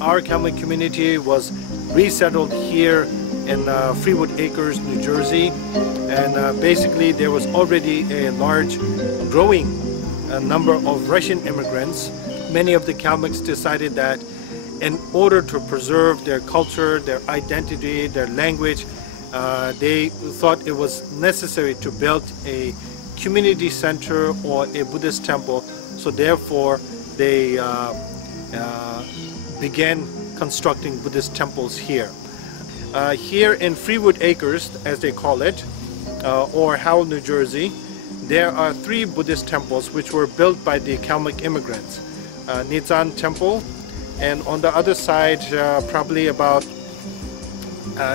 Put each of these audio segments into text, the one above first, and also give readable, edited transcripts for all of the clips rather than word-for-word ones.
our Kalmyk community was resettled here in Freewood Acres, New Jersey, and basically there was already a large growing number of Russian immigrants. Many of the Kalmyks decided that in order to preserve their culture, their identity, their language, they thought it was necessary to build a community center or a Buddhist temple. So therefore they began constructing Buddhist temples here. Here in Freewood Acres, as they call it, or Howell, New Jersey, there are 3 Buddhist temples which were built by the Kalmyk immigrants. Nizan Temple, and on the other side, probably about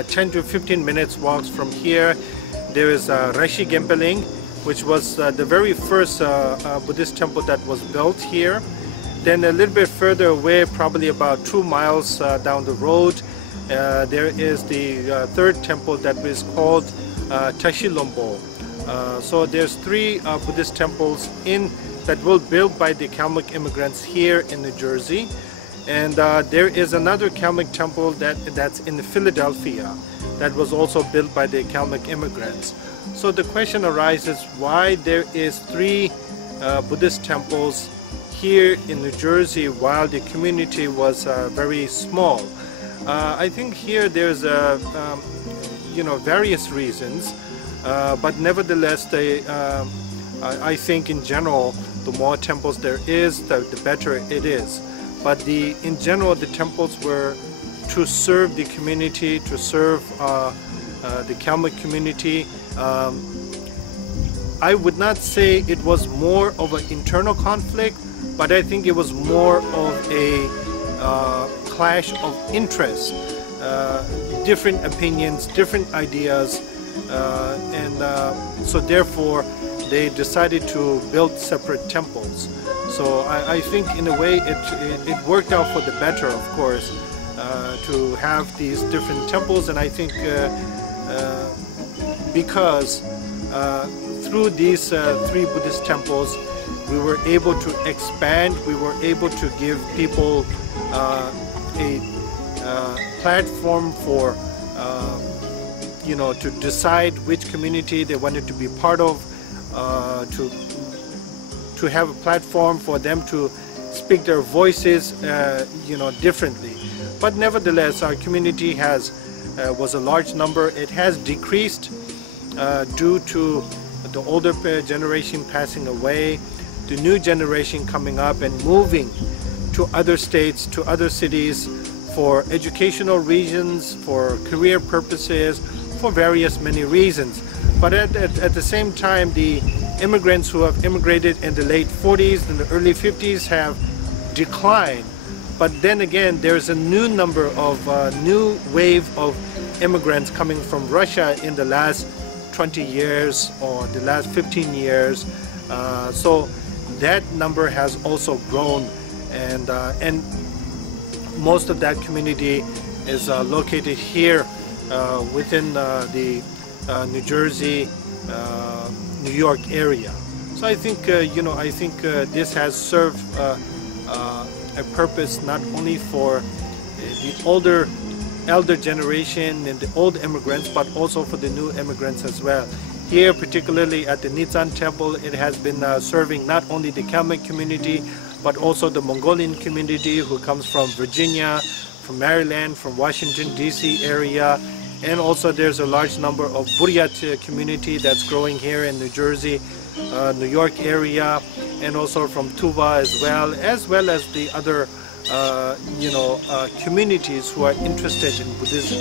10 to 15 minutes walks from here, there is Rashi Gempeling, which was the very first Buddhist temple that was built here. Then a little bit further away, probably about 2 miles down the road, there is the 3rd temple that is called Tashilombo. So there's 3 Buddhist temples that were built by the Kalmyk immigrants here in New Jersey. And there is another Kalmyk temple that's in Philadelphia that was also built by the Kalmyk immigrants. So the question arises why there is 3 Buddhist temples here in New Jersey while the community was very small. I think here there's various reasons, but nevertheless I think in general the more temples there is, the better it is. But in general the temples were to serve the community, to serve the Kalmyk community. I would not say it was more of an internal conflict, but I think it was more of a clash of interests, different opinions, different ideas, and so therefore they decided to build separate temples. So I think in a way it worked out for the better, of course, to have these different temples. And I think because through these 3 Buddhist temples we were able to expand, we were able to give people a platform for to decide which community they wanted to be part of, to have a platform for them to speak their voices differently. But nevertheless our community was a large number. It has decreased due to the older generation passing away, the new generation coming up and moving to other states, to other cities for educational reasons, for career purposes, for various many reasons. But at the same time, the immigrants who have immigrated in the late 40s and the early 50s have declined. But then again, there's a new number of new wave of immigrants coming from Russia in the last 20 years or the last 15 years. So that number has also grown, and most of that community is located here within the New Jersey, New York area. So I think this has served a purpose not only for the elder generation and the old immigrants, but also for the new immigrants as well. Here, particularly at the Nizan Temple, it has been serving not only the Kalmyk community, but also the Mongolian community who comes from Virginia, from Maryland, from Washington, D.C. area. And also there's a large number of Buryat community that's growing here in New Jersey, New York area, and also from Tuva as well as the other communities who are interested in Buddhism.